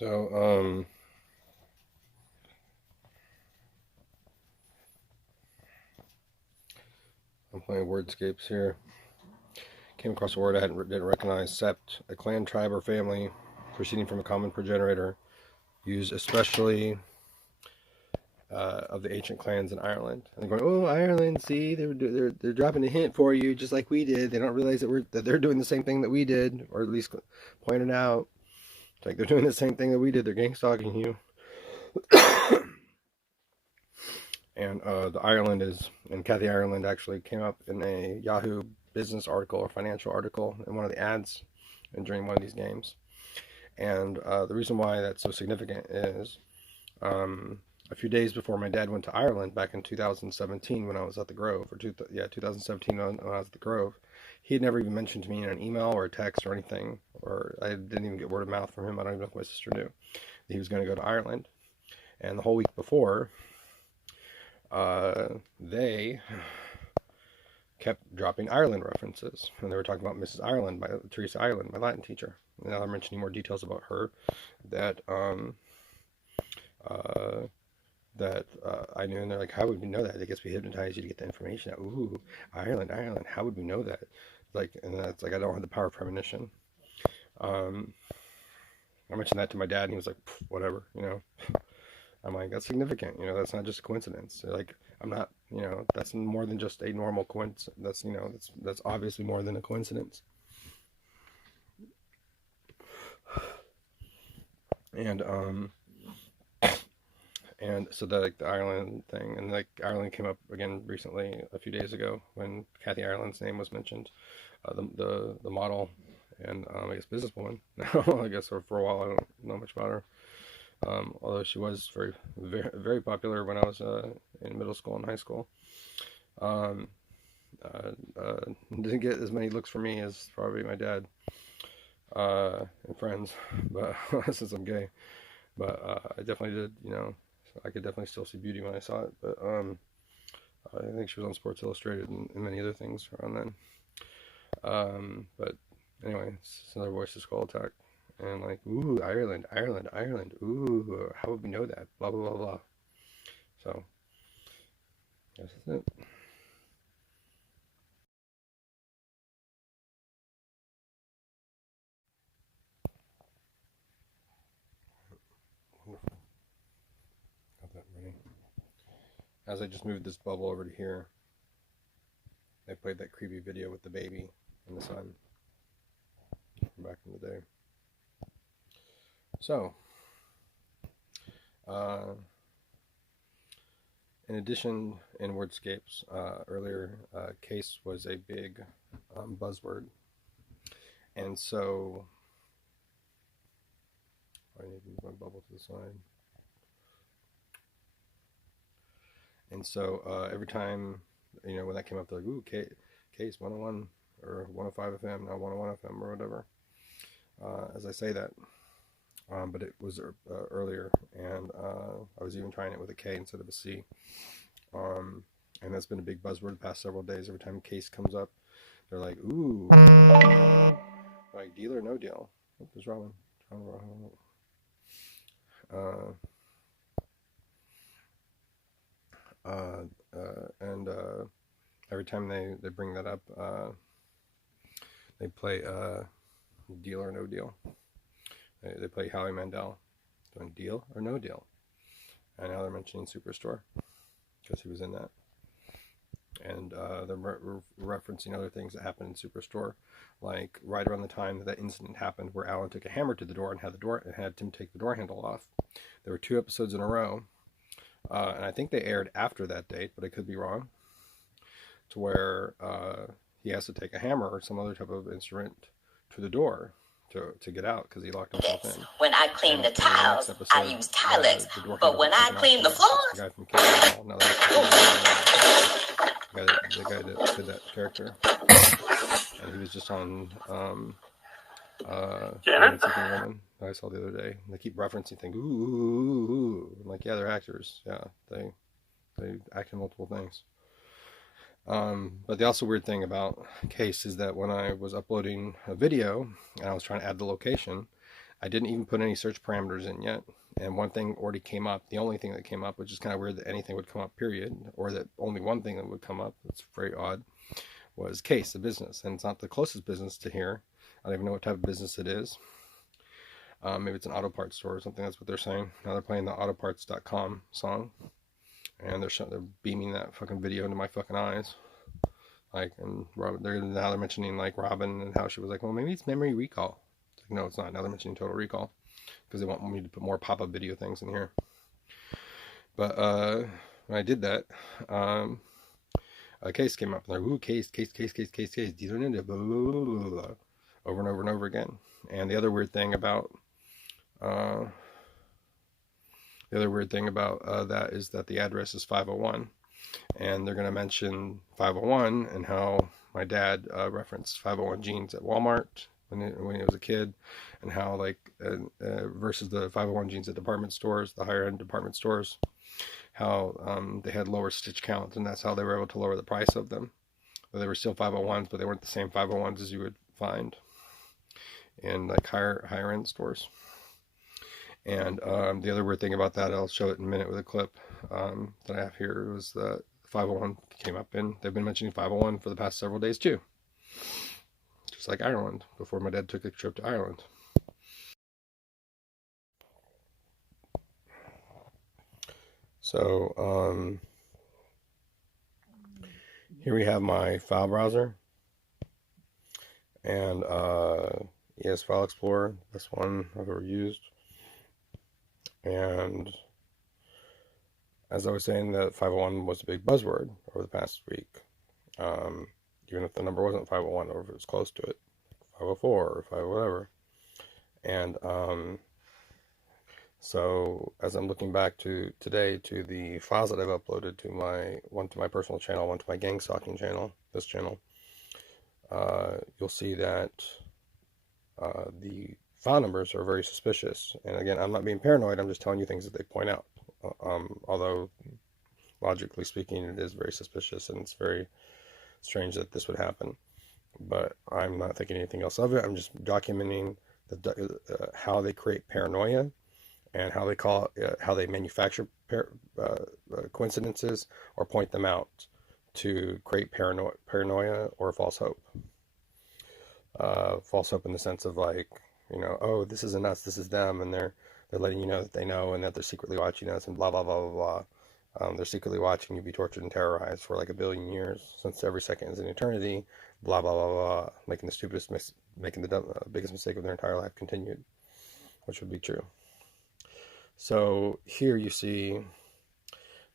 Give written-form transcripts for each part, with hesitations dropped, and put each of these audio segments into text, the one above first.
So, I'm playing Wordscapes here. Came across a word I didn't recognize, sept, a clan, tribe, or family proceeding from a common progenitor, used especially of the ancient clans in Ireland. And they're going, "Oh, Ireland! See, they're dropping a hint for you, just like we did. They don't realize that they're doing the same thing that we did, or at least pointed out. It's like they're doing the same thing that we did. They're gangstalking you." And the Ireland and Kathy Ireland actually came up in a Yahoo business article or financial article in one of the ads and during one of these games. And the reason why that's so significant is a few days before my dad went to Ireland back in 2017 when I was at the Grove, 2017 when I was at the Grove, he had never even mentioned to me in an email or a text or anything, or I didn't even get word of mouth from him. I don't even know if my sister knew that he was going to go to Ireland. And the whole week before, they kept dropping Ireland references, and they were talking about Mrs. Ireland, Theresa Ireland, my Latin teacher. And now they're mentioning more details about her that I knew, and they're like, "How would we know that?" I guess we hypnotized you to get the information out. Ooh, Ireland, Ireland. How would we know that? Like, and that's like, I don't have the power of premonition. I mentioned that to my dad, and he was like, "Whatever, you know." I'm like, that's significant, you know, that's not just a coincidence. Like, I'm not, you know, that's more than just a normal coincidence. That's, you know, that's obviously more than a coincidence. And so the Ireland thing, and like Ireland came up again recently, a few days ago, when Kathy Ireland's name was mentioned, the model and I guess businesswoman now, I guess, or for a while I don't know much about her. Although she was very, very, very popular when I was in middle school and high school. Didn't get as many looks for me as probably my dad and friends, but since I'm gay. But I definitely did, you know, I could definitely still see beauty when I saw it. But I think she was on Sports Illustrated and many other things around then. But anyway, it's another VoiceToSkull attack. And like, ooh, Ireland, Ireland, Ireland, ooh, how would we know that? Blah, blah, blah, blah. So, I guess that's it. Wonderful. Got that ready. As I just moved this bubble over to here, I played that creepy video with the baby and the sun from back in the day. So, in addition, in Wordscapes, earlier, Kase was a big buzzword. And so, I need to move my bubble to the side. And so, every time, you know, when that came up, they're like, ooh, Kase 101 or 105 FM, now 101 FM or whatever, as I say that. But it was earlier, and I was even trying it with a K instead of a C. And that's been a big buzzword the past several days. Every time Kase comes up, they're like, ooh, like deal or no deal. Oh, there's Robin. And every time they bring that up, they play deal or no deal. They play Howie Mandel doing deal or no deal. And now they're mentioning Superstore because he was in that. And they're referencing other things that happened in Superstore, like right around the time that incident happened where Alan took a hammer to the door and had Tim take the door handle off. There were 2 episodes in a row, and I think they aired after that date, but I could be wrong, to where he has to take a hammer or some other type of instrument to the door to get out because he locked himself in. When I clean the tiles, I use Tilex, but when I clean the floors, the guy from Kase, now the guy that did that character, and he was just on Seeking Woman I saw the other day. They keep referencing things. Ooh. I'm like, yeah, they're actors. Yeah, they act in multiple things. But the also weird thing about Kase is that when I was uploading a video and I was trying to add the location, I didn't even put any search parameters in yet, and one thing already came up. The only thing that came up, which is kind of weird that anything would come up, period, or that only one thing that would come up, it's very odd, was Kase, the business. And it's not the closest business to here. I don't even know what type of business it is. Maybe it's an auto parts store or something. That's what they're saying. Now they're playing the autoparts.com song, and they're beaming that fucking video into my fucking eyes. Like, and Robin, now they're mentioning like Robin and how she was like, well, maybe it's memory recall. It's like, no, it's not. Now they're mentioning total recall because they want me to put more pop-up video things in here. But when I did that, a Kase came up. Like, ooh, Kase, these are ninja, blah, blah, blah, blah, blah, over and over and over again. And the other weird thing about that is that the address is 501, and they're going to mention 501 and how my dad referenced 501 jeans at Walmart when he was a kid, and how like versus the 501 jeans at department stores, the higher end department stores, how they had lower stitch counts, and that's how they were able to lower the price of them. They were still 501s, but they weren't the same 501s as you would find in like higher end stores. And the other weird thing about that, I'll show it in a minute with a clip that I have here, was the 501 came up, and they've been mentioning 501 for the past several days too. Just like Ireland, before my dad took a trip to Ireland. So here we have my file browser, and ES File Explorer, this one I've ever used. And as I was saying, the 501 was a big buzzword over the past week. Even if the number wasn't 501, or if it was close to it, 504 or 5 whatever. And so as I'm looking back to today to the files that I've uploaded to one to my personal channel, one to my Gangstalking channel, this channel, you'll see that the file numbers are very suspicious. And again, I'm not being paranoid, I'm just telling you things that they point out. Although, logically speaking, it is very suspicious, and it's very strange that this would happen. But I'm not thinking anything else of it. I'm just documenting how they create paranoia, and how they manufacture coincidences or point them out to create paranoia or false hope. False hope in the sense of like, you know, oh, this isn't us, this is them, and they're letting you know that they know, and that they're secretly watching us, and blah blah blah blah blah. They're secretly watching you be tortured and terrorized for like 1 billion years, since every second is an eternity. Blah blah blah blah. Making the biggest mistake of their entire life continued, which would be true. So here you see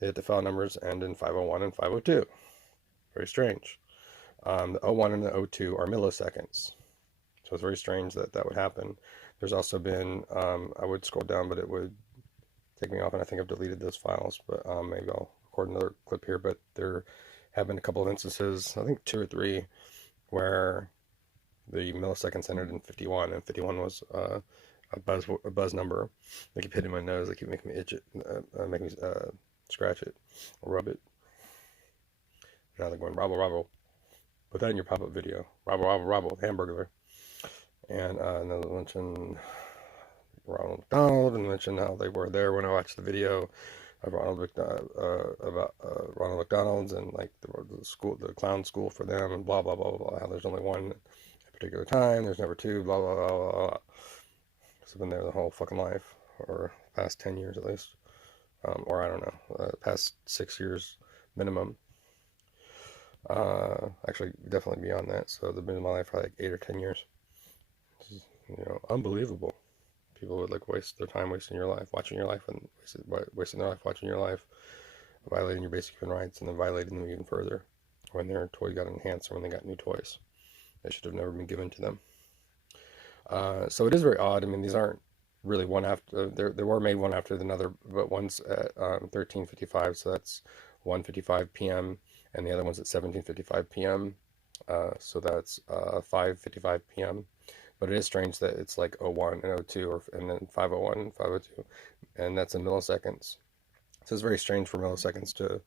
that the file numbers end in 501 and 502. Very strange. The 01 and the 02 are milliseconds. So it's very strange that that would happen. There's also been, I would scroll down, but it would take me off, and I think I've deleted those files, but maybe I'll record another clip here. But there have been a couple of instances, I think 2 or 3, where the milliseconds entered in 51, and 51 was a buzz number. They keep hitting my nose, they keep making me itch it, make me scratch it, or rub it. Now they're going, rabble, rabble. Put that in your pop-up video. Rabble, rabble, rabble, Hamburglar. And then they mentioned Ronald McDonald, and mentioned how they were there when I watched the video of Ronald McDonald's, and like the clown school for them, and blah blah blah blah. How there's only one at a particular time, there's never two, blah blah blah blah blah. Because I've been there the whole fucking life, or past 10 years at least, or I don't know, past 6 years minimum. Actually, definitely beyond that. So they've been in my life for like 8 or 10 years. This is, you know, unbelievable. People would like waste their time wasting your life, watching your life, and wasting their life watching your life, violating your basic human rights, and then violating them even further when their toy got enhanced or when they got new toys. They should have never been given to them. So it is very odd. I mean, these aren't really one after, they were made one after another, but one's at 13:55, so that's 1:55 p.m., and the other one's at 17:55 p.m., so that's 5:55 p.m., but it is strange that it's like 01 and 02, and then 501 and 502, and that's in milliseconds. So it's very strange for milliseconds to,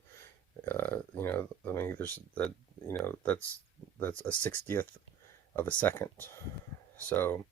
you know, I mean, there's that, you know, that's a 60th of a second. So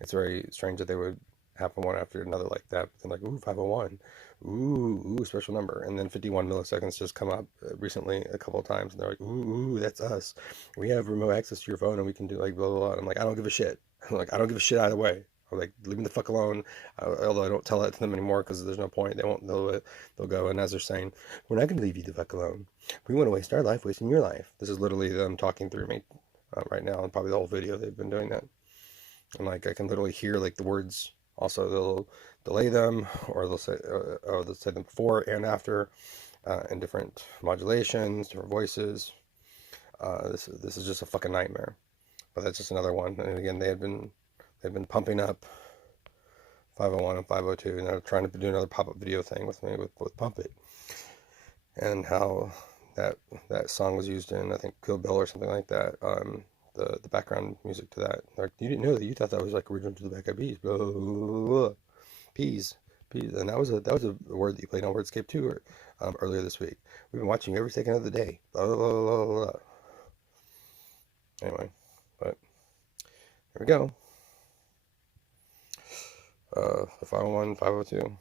It's very strange that they would happen one after another like that. But then like, ooh, 501, ooh, special number. And then 51 milliseconds just come up recently a couple of times. And they're like, ooh, that's us. We have remote access to your phone and we can do like blah, blah, blah. And I'm like, I don't give a shit. I'm like, I don't give a shit either way. I'm like, leave me the fuck alone. Although I don't tell that to them anymore because there's no point. They won't know it. They'll go. And as they're saying, we're not going to leave you the fuck alone. We want to waste our life wasting your life. This is literally them talking through me right now. And probably the whole video they've been doing that. And like I can literally hear like the words. Also, they'll delay them, or they'll say them before and after, in different modulations, different voices. This is just a fucking nightmare. But that's just another one. And again, they've been pumping up 501 and 502, and they're trying to do another pop-up video thing with me with Pump It, and how that song was used in, I think, Kill Bill or something like that. The background music to that. Like, you didn't know that. You thought that was like original to the Black Eyed Peas. Blah, blah, blah, blah. Peas. And that was a word that you played on Wordscape too, earlier this week. We've been watching you every second of the day. Blah, blah, blah, blah, blah. Anyway, but here we go. The 501, 502.